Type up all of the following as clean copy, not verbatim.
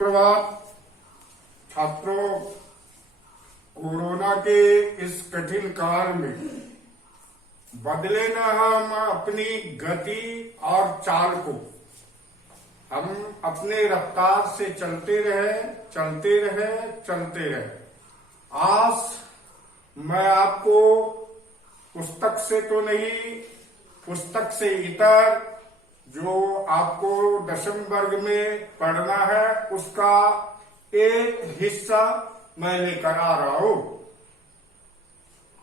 प्रभात छात्रों, कोरोना के इस कठिन काल में बदले न हम अपनी गति और चाल को। हम अपने रफ्तार से चलते रहे। आज मैं आपको पुस्तक से तो नहीं, पुस्तक से इतर जो आपको 10वीं वर्ग में पढ़ना है उसका एक हिस्सा मैं लेकर आ रहा हूं।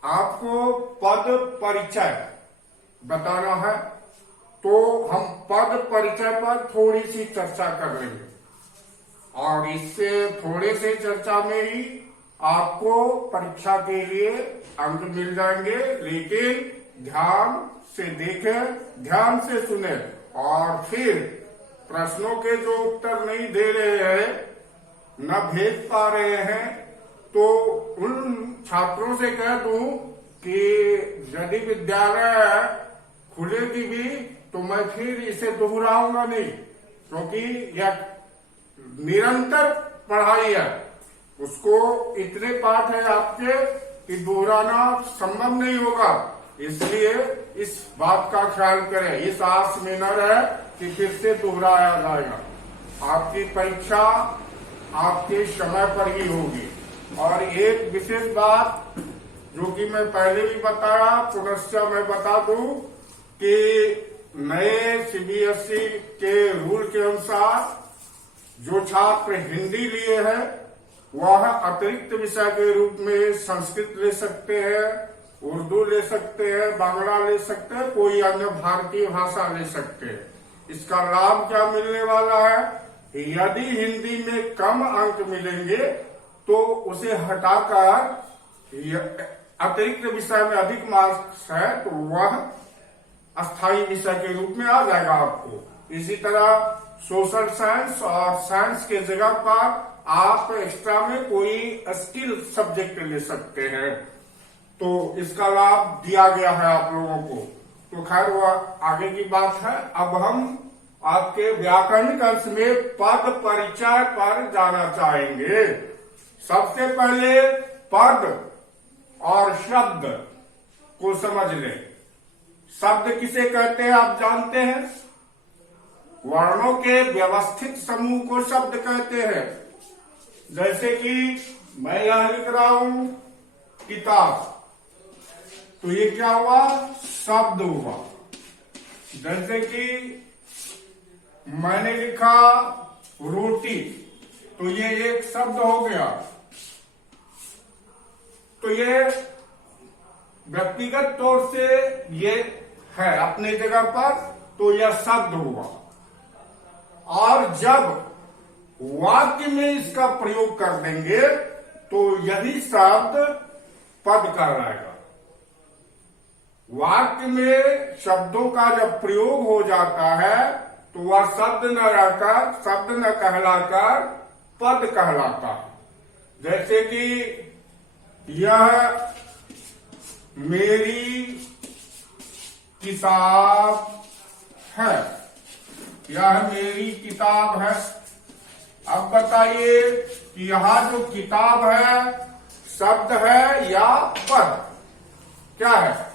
आपको पद परिचय बताना है, तो हम पद परिचय पर थोड़ी सी चर्चा कर लेंगे और इससे थोड़े से चर्चा में ही आपको परीक्षा के लिए अंक मिल जाएंगे। लेकिन ध्यान से देखें, ध्यान से सुने और फिर प्रश्नों के जो उत्तर नहीं दे रहे हैं, न भेज पा रहे हैं, तो उन छात्रों से कह दूं कि यदि विद्यालय खुलेगी भी तो मैं फिर इसे दोहराऊंगा नहीं, क्योंकि यह निरंतर पढ़ाई है। उसको इतने पाठ है आपके कि दोहराना संभव नहीं होगा। इसलिए इस बात का ख्याल करें, इस आस में न रहे कि फिर से दोहराया जाएगा। आपकी परीक्षा आपके समय पर ही होगी। और एक विशेष बात जो कि मैं पहले भी बताया, पुनश्च मैं बता दूं कि नए सीबीएसई के रूल के अनुसार जो छात्र हिंदी लिए हैं वह अतिरिक्त विषय के रूप में संस्कृत ले सकते हैं, उर्दू ले सकते हैं, बांग्ला ले सकते हैं, कोई अन्य भारतीय भाषा ले सकते हैं। इसका लाभ क्या मिलने वाला है? यदि हिंदी में कम अंक मिलेंगे तो उसे हटाकर अतिरिक्त विषय में अधिक मार्क्स है तो वह अस्थायी विषय के रूप में आ जाएगा आपको। इसी तरह सोशल साइंस और साइंस के जगह पर आप एक्स्ट्रा में कोई स्किल सब्जेक्ट ले सकते हैं। तो इसका लाभ दिया गया है आप लोगों को। तो खैर वह आगे की बात है। अब हम आपके व्याकरणिक अंश में पद परिचय पर जाना चाहेंगे। सबसे पहले पद और शब्द को समझ लें। शब्द किसे कहते हैं आप जानते हैं? वर्णों के व्यवस्थित समूह को शब्द कहते हैं। जैसे कि मैं यहां लिख रहा हूं किताब, तो ये क्या हुआ? शब्द हुआ। जैसे कि मैंने लिखा रोटी, तो ये एक शब्द हो गया। तो ये व्यक्तिगत तौर से ये है अपने जगह पर, तो यह शब्द हुआ। और जब वाक्य में इसका प्रयोग कर देंगे तो यही शब्द पद कहलाएगा। वाक्य में शब्दों का जब प्रयोग हो जाता है तो वह शब्द न कहलाकर पद कहलाता है। जैसे कि यह मेरी किताब है, यह मेरी किताब है। अब बताइए कि यहां जो किताब है शब्द है या पद? क्या है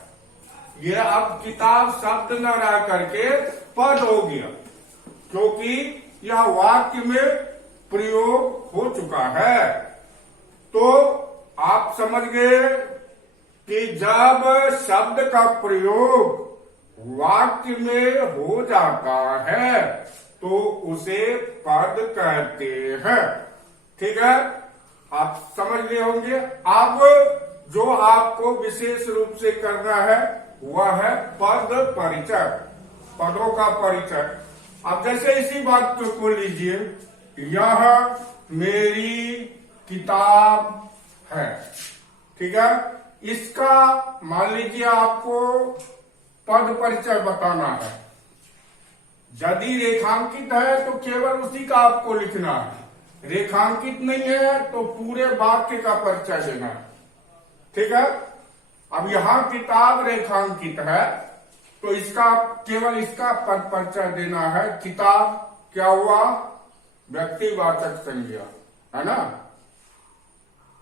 ये? अब किताब शब्द न रह करके पद हो गया, क्योंकि यह वाक्य में प्रयोग हो चुका है। तो आप समझ गए कि जब शब्द का प्रयोग वाक्य में हो जाता है तो उसे पद कहते हैं। ठीक है, आप समझ गए होंगे। अब जो आपको विशेष रूप से करना है वह है पद परिचय, पदों का परिचय। अब जैसे इसी बात को लीजिए, यह मेरी किताब है। ठीक है, इसका मान लीजिए आपको पद परिचय बताना है। यदि रेखांकित है तो केवल उसी का आपको लिखना है, रेखांकित नहीं है तो पूरे वाक्य का परिचय देना है। ठीक है, अब यहां किताब रेखांकित है तो इसका केवल इसका पद परिचय देना है। किताब क्या हुआ? व्यक्तिवाचक संज्ञा, है ना?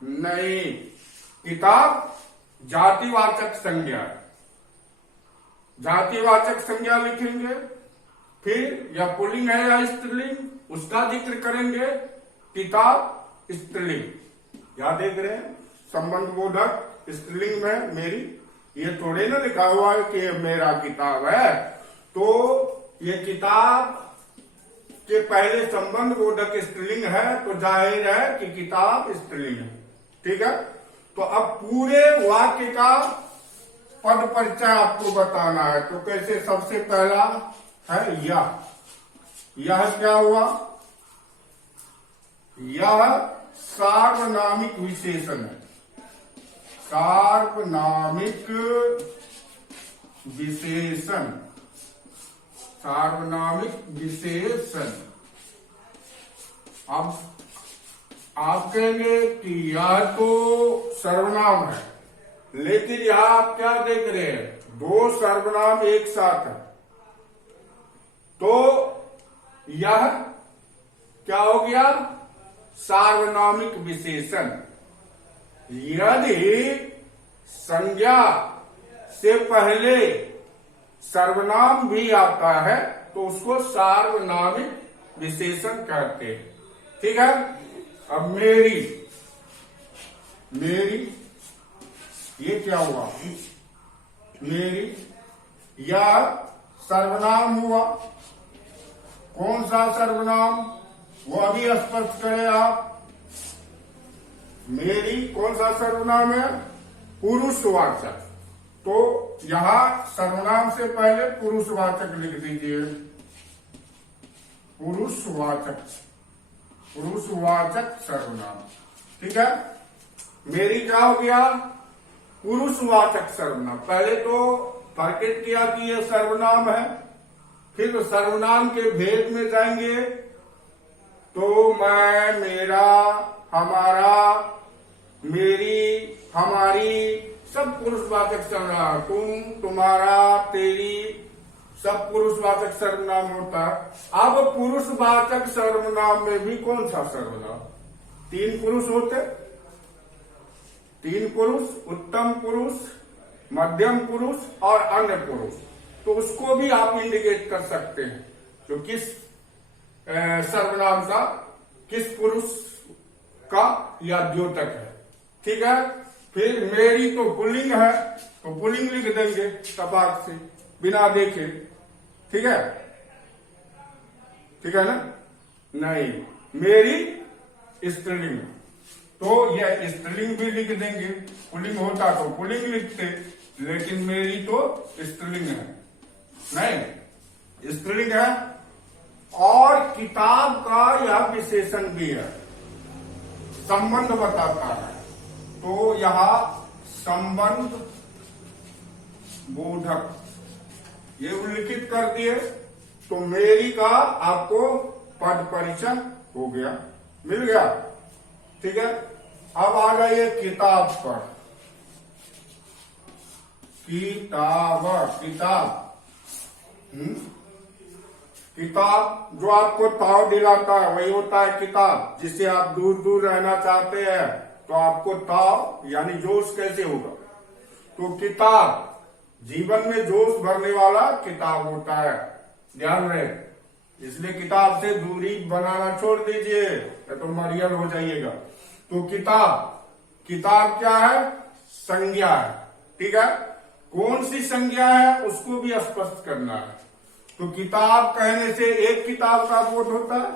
नहीं, किताब जातिवाचक संज्ञा है। जातिवाचक संज्ञा लिखेंगे, फिर या पुल्लिंग है या स्त्रीलिंग उसका जिक्र करेंगे। किताब स्त्रीलिंग, या देख रहे हैं संबंध बोधक स्त्रीलिंग में मेरी, ये थोड़े ना लिखा हुआ है कि मेरा किताब है, तो ये किताब के पहले संबंध बोधक स्त्रीलिंग है, तो जाहिर है कि किताब स्त्रीलिंग है। ठीक है, तो अब पूरे वाक्य का पद परिचय आपको बताना है। तो कैसे? सबसे पहला है यह क्या हुआ? यह सार्वनामिक विशेषण है। सार्वनामिक विशेषण, सार्वनामिक विशेषण। अब आप कहेंगे कि यह तो सर्वनाम है, लेकिन यहां आप क्या देख रहे हैं? दो सर्वनाम एक साथ है, तो यह क्या हो गया? सार्वनामिक विशेषण। यदि संज्ञा से पहले सर्वनाम भी आता है तो उसको सार्वनामिक विशेषण कहते हैं। ठीक है, अब मेरी ये क्या हुआ? मेरी, यह सर्वनाम हुआ। कौन सा सर्वनाम? वो अभी स्पष्ट करें आप। मेरी कौन सा सर्वनाम है? पुरुषवाचक। तो यहां सर्वनाम से पहले पुरुषवाचक लिख दीजिए। पुरुषवाचक, पुरुषवाचक सर्वनाम। ठीक है, मेरी क्या हो गया? पुरुषवाचक सर्वनाम। पहले तो प्रकट किया कि यह सर्वनाम है, फिर सर्वनाम के भेद में जाएंगे तो मैं, मेरा, हमारा, मेरी, हमारी, सब पुरुषवाचक सर्वनाम। तुम, तुम्हारा, तेरी, सब पुरुषवाचक सर्वनाम होता है। अब पुरुषवाचक सर्वनाम में भी कौन सा सर्वनाम? तीन पुरुष होते, तीन पुरुष, उत्तम पुरुष, मध्यम पुरुष और अन्य पुरुष। तो उसको भी आप इंडिकेट कर सकते हैं, तो किस सर्वनाम का, किस पुरुष का या द्योतक है। ठीक है, फिर मेरी तो पुल्लिंग है, तो पुल्लिंग लिख देंगे तपाक से, बिना देखे। ठीक है, ठीक है ना? नहीं, मेरी स्त्रीलिंग, तो यह स्त्रीलिंग भी लिख देंगे। पुल्लिंग होता तो पुल्लिंग लिखते, लेकिन मेरी तो स्त्रीलिंग है, नहीं स्त्रीलिंग है। और किताब का यह विशेषण भी है, संबंध बताता है। तो यहां संबंध बोधक ये उल्लिखित कर दिए, तो मेरी का आपको पद परिचय हो गया, मिल गया। ठीक है, अब आ जाइए किताब पर। किताब, किताब, किताब जो आपको ताव दिलाता है वही होता है किताब। जिससे आप दूर दूर रहना चाहते हैं तो आपको ताव यानी जोश कैसे होगा? तो किताब जीवन में जोश भरने वाला किताब होता है, ध्यान रहे। इसलिए किताब से दूरी बनाना छोड़ दीजिए, तो मरियल हो जाइएगा। तो किताब, किताब क्या है? संज्ञा है। ठीक है, कौन सी संज्ञा है उसको भी स्पष्ट करना है। तो किताब कहने से एक किताब का बोध होता है?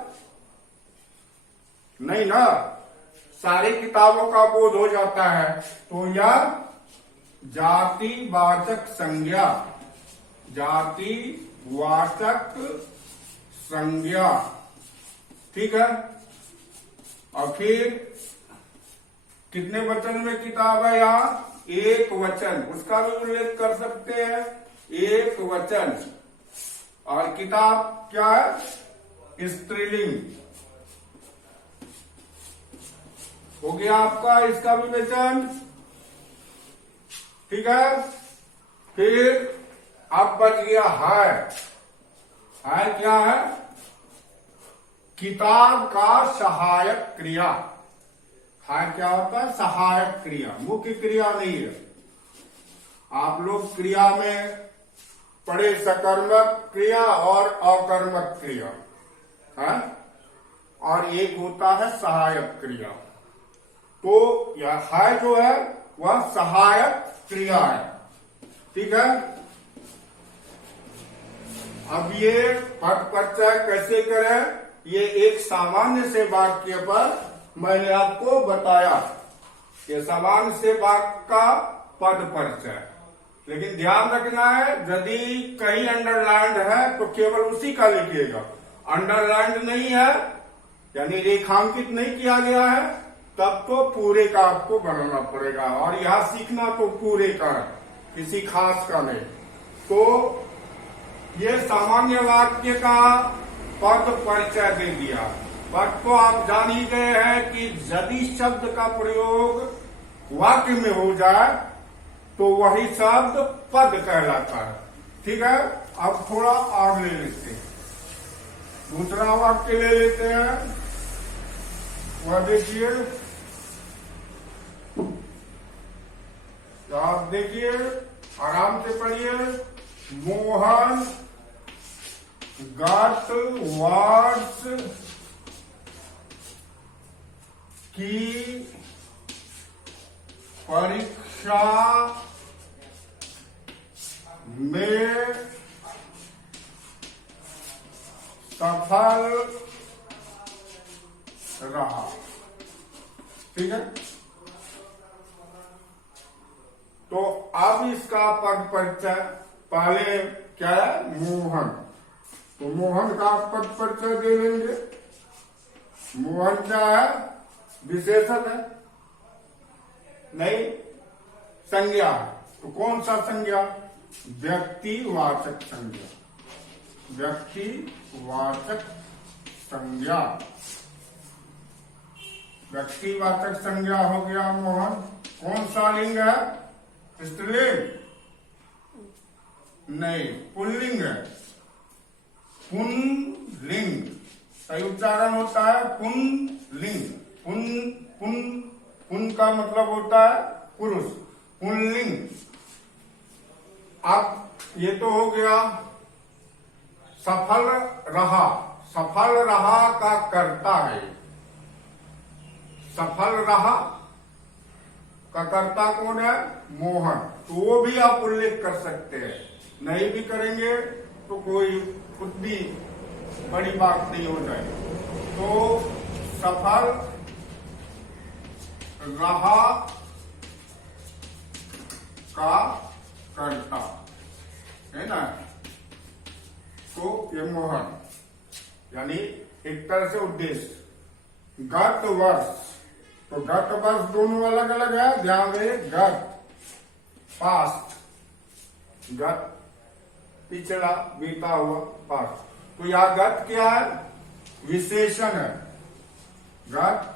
नहीं ना, सारी किताबों का बोध हो जाता है। तो यह जातिवाचक संज्ञा, जातिवाचक संज्ञा। ठीक है, और फिर कितने वचन में किताब है? यहाँ एक वचन, उसका भी उल्लेख कर सकते हैं, एक वचन। और किताब क्या है? स्त्रीलिंग हो गया आपका, इसका भी वचन। ठीक है, फिर अब बच गया है। है क्या है? किताब का सहायक क्रिया। क्या होता है? सहायक क्रिया, मुख्य क्रिया नहीं है। आप लोग क्रिया में पढ़े सकर्मक क्रिया और अकर्मक क्रिया है, और एक होता है सहायक क्रिया। तो यह है जो है वह सहायक क्रिया है। ठीक है। अब ये पद परिचय कैसे करें, ये एक सामान्य से वाक्य पर मैंने आपको बताया। ये सामान्य से वाक्य का पद परिचय, लेकिन ध्यान रखना है यदि कहीं अंडरलाइंड है तो केवल उसी का लिखिएगा। अंडरलाइंड नहीं है यानी रेखांकित नहीं किया गया है, तब तो पूरे का आपको बनाना पड़ेगा। और यहां सीखना तो पूरे का है, किसी खास का नहीं। तो ये सामान्य वाक्य का पद परिचय दे दिया। पद तो आप जान ही गए हैं कि यदि शब्द का प्रयोग वाक्य में हो जाए तो वही शब्द पद कहलाता है। ठीक है। अब थोड़ा आगे ले लेते हैं, दूसरा वाक्य ले लेते हैं। वह देखिए, आप देखिए, आराम से पढ़िए। मोहन गत वर्ष की परीक्षा में सफल रहा। ठीक है। तो अब इसका पद परिचय पहले क्या है? मोहन। तो मोहन का पद परिचय दे लेंगे। मोहन क्या है? विशेषण है, नहीं संज्ञा है। तो कौन सा संज्ञा? व्यक्तिवाचक संज्ञा। व्यक्तिवाचक संज्ञा, व्यक्तिवाचक संज्ञा हो गया मोहन। कौन सा लिंग है? स्त्रीलिंग नहीं, पुल्लिंग है। पुंलिंग, सही उच्चारण होता है पुंलिंग। पुन का मतलब होता है पुरुष, पुल्लिंग। अब ये तो हो गया सफल रहा। सफल रहा का कर्ता है। सफल रहा का कर्ता कौन है? मोहन। तो वो भी आप उल्लेख कर सकते हैं, नहीं भी करेंगे तो कोई उतनी बड़ी बात नहीं हो जाए। तो सफल रहा का कर्ता है ना। तो ये मोहन यानी एक तरह से उद्देश्य। गत वर्ष, तो गत वर्ष दोनों अलग अलग है, ध्यान रहे। गत पास्ट, गत पिछड़ा बीता हुआ पास्ट। तो यह गत क्या है? विशेषण है। गत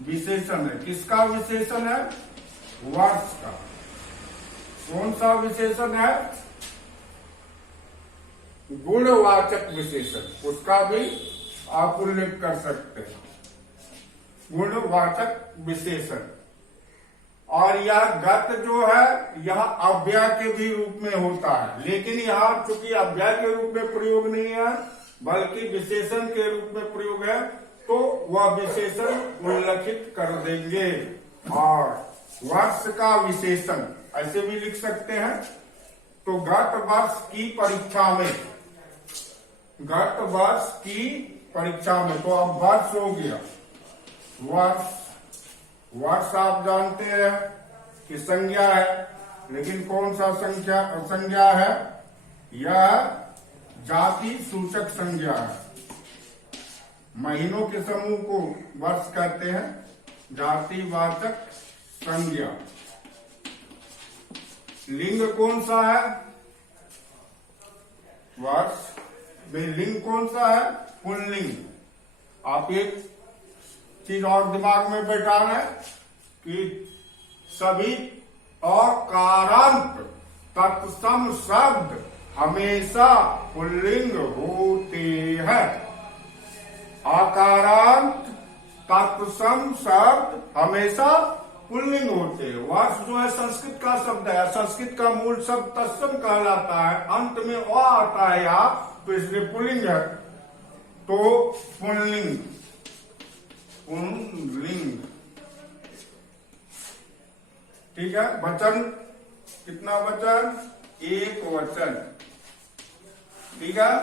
विशेषण है। किसका विशेषण है? वर्ष का। कौन सा विशेषण है? गुणवाचक विशेषण। उसका भी आप उल्लेख कर सकते हैं, गुणवाचक विशेषण। और यह गत जो है यह अव्यय के भी रूप में होता है, लेकिन यहाँ चूंकि अव्यय के रूप में प्रयोग नहीं है बल्कि विशेषण के रूप में प्रयोग है, तो वह विशेषण उल्लेखित कर देंगे। और वर्ष का विशेषण ऐसे भी लिख सकते हैं। तो गत वर्ष की परीक्षा में, गत वर्ष की परीक्षा में, तो अब वर्ष हो गया। वर्ष, वर्ष आप जानते हैं कि संज्ञा है, लेकिन कौन सा संज्ञा है? यह जाति सूचक संज्ञा है। महीनों के समूह को वर्ष कहते हैं, जातिवाचक संज्ञा। लिंग कौन सा है? वर्ष में लिंग कौन सा है? पुल्लिंग। आप एक चीज और दिमाग में बैठा रहे कि सभी अकारांत तत्सम शब्द हमेशा पुल्लिंग होते हैं। आकारांत तत्सम शब्द हमेशा पुल्लिंग होते हैं। वर्ष जो है संस्कृत का शब्द है, संस्कृत का मूल शब्द तत्सम कहलाता है, अंत में अ आता है यहाँ, तो इसलिए पुल्लिंग है। तो पुल्लिंग, पुल्लिंग, ठीक है। वचन कितना वचन? एक वचन, ठीक है।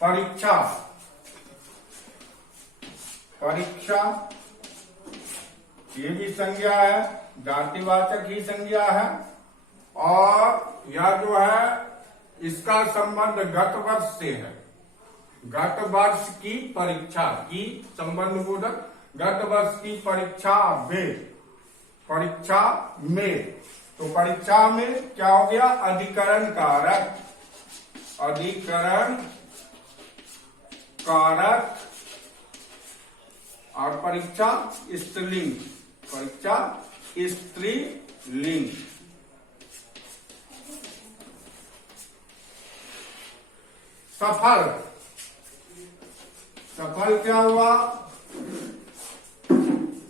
परीक्षा, परीक्षा ये भी संज्ञा है, जातिवाचक ही संज्ञा है। और यह जो है इसका संबंध गत वर्ष से है, गत वर्ष की परीक्षा की संबंध बोधक, गत वर्ष की परीक्षा में, परीक्षा में। तो परीक्षा में क्या हो गया? अधिकरण कारक, अधिकरण कारक। और परीक्षा स्त्रीलिंग, परीक्षा स्त्रीलिंग। सफल, सफल क्या हुआ?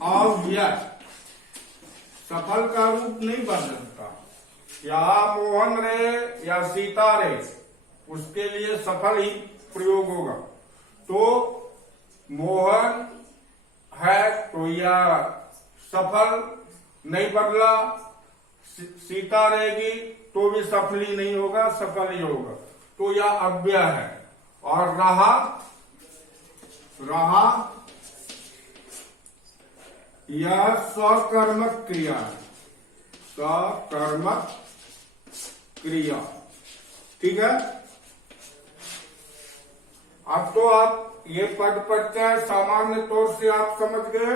अव्यय, सफल का रूप नहीं बदलता। या मोहन रे या सीता रे, उसके लिए सफल ही प्रयोग होगा। तो मोहन है तो यह सफल नहीं बदला, सीता रहेगी तो भी सफल ही नहीं होगा, सफल ही होगा। तो यह अव्यय है। और रहा, रहा यह स्वकर्मक क्रिया है, स्वकर्मक क्रिया, ठीक है। अब तो आप ये पद प्रत्यय सामान्य तौर से आप समझ गए।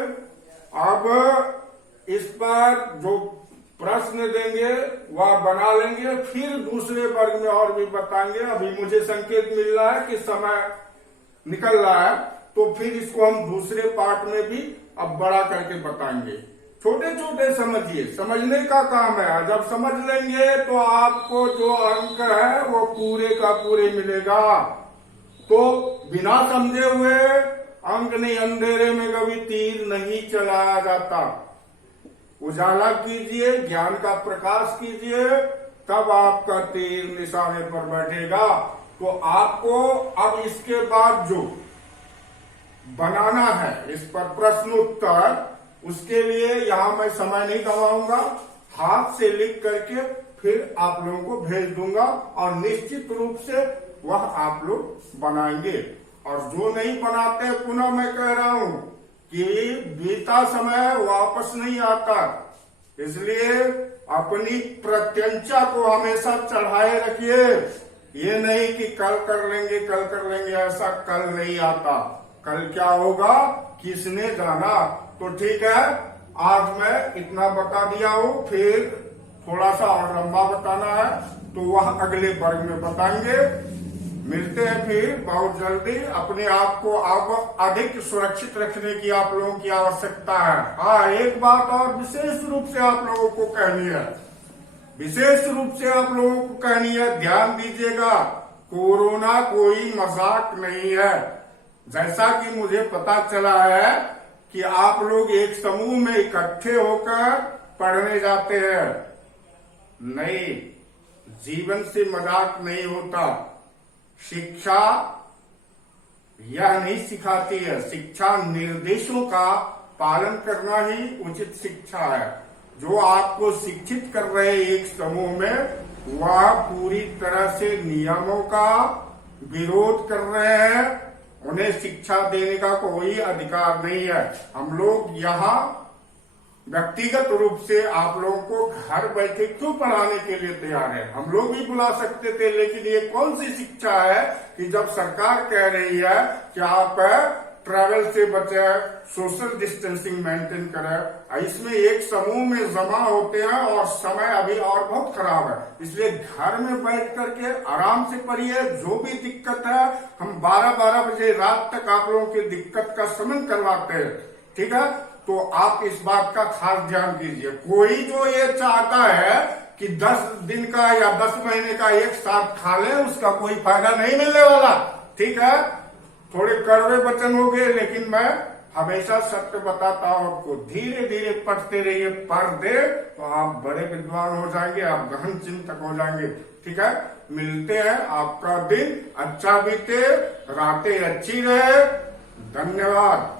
अब इस पर जो प्रश्न देंगे वह बना लेंगे, फिर दूसरे वर्ग में और भी बताएंगे। अभी मुझे संकेत मिल रहा है कि समय निकल रहा है, तो फिर इसको हम दूसरे पार्ट में भी अब बड़ा करके बताएंगे। छोटे छोटे समझिए, समझने का काम है। जब समझ लेंगे तो आपको जो अंक है वो पूरे का पूरे मिलेगा। तो बिना समझे हुए अंक नहीं, अंधेरे में कभी तीर नहीं चलाया जाता। उजाला कीजिए, ज्ञान का प्रकाश कीजिए, तब आपका तीर निशाने पर बैठेगा। तो आपको अब इसके बाद जो बनाना है इस पर प्रश्न उत्तर, उसके लिए यहां मैं समय नहीं गवाऊंगा, हाथ से लिख करके फिर आप लोगों को भेज दूंगा और निश्चित रूप से वह आप लोग बनाएंगे। और जो नहीं बनाते, पुनः मैं कह रहा हूं कि बीता समय वापस नहीं आता, इसलिए अपनी प्रत्यंचा को हमेशा चढ़ाए रखिए। ये नहीं कि कल कर लेंगे, कल कर लेंगे, ऐसा कल नहीं आता। कल क्या होगा किसने जाना। तो ठीक है, आज मैं इतना बता दिया हूं, फिर थोड़ा सा और लंबा बताना है तो वह अगले वर्ग में बताएंगे। मिलते हैं फिर बहुत जल्दी। अपने आप को अब अधिक सुरक्षित रखने की आप लोगों की आवश्यकता है। हाँ, एक बात और विशेष रूप से आप लोगों को कहनी है, विशेष रूप से आप लोगों को कहनी है, ध्यान दीजिएगा, कोरोना कोई मजाक नहीं है। जैसा कि मुझे पता चला है कि आप लोग एक समूह में इकट्ठे होकर पढ़ने जाते हैं। नहीं, जीवन से मजाक नहीं होता। शिक्षा यह नहीं सिखाती है, शिक्षा निर्देशों का पालन करना ही उचित शिक्षा है। जो आपको शिक्षित कर रहे एक समूह में, वह पूरी तरह से नियमों का विरोध कर रहे हैं। उन्हें शिक्षा देने का कोई अधिकार नहीं है। हम लोग यहाँ व्यक्तिगत रूप से आप लोगों को घर बैठे क्यों पढ़ाने के लिए तैयार है। हम लोग भी बुला सकते थे, लेकिन ये कौन सी शिक्षा है कि जब सरकार कह रही है कि आप ट्रैवल से बचे, सोशल डिस्टेंसिंग मेंटेन करें। इसमें एक समूह में जमा होते हैं और समय अभी और बहुत खराब है, इसलिए घर में बैठ करके आराम से पढ़िए। जो भी दिक्कत है, हम 12-12 बजे रात तक आप लोगों की दिक्कत का शमन करवाते हैं, ठीक है। तो आप इस बात का खास ध्यान दीजिए। कोई जो ये चाहता है कि 10 दिन का या 10 महीने का एक साथ खा ले, उसका कोई फायदा नहीं मिलने वाला, ठीक है। थोड़े कड़वे वचन हो गए, लेकिन मैं हमेशा सत्य बताता हूं आपको। धीरे धीरे पढ़ते रहिए, पढ़ दे तो आप बड़े विद्वान हो जाएंगे, आप गहन चिंतक हो जाएंगे। ठीक है, मिलते हैं। आपका दिन अच्छा बीते, रातें अच्छी रहे। धन्यवाद।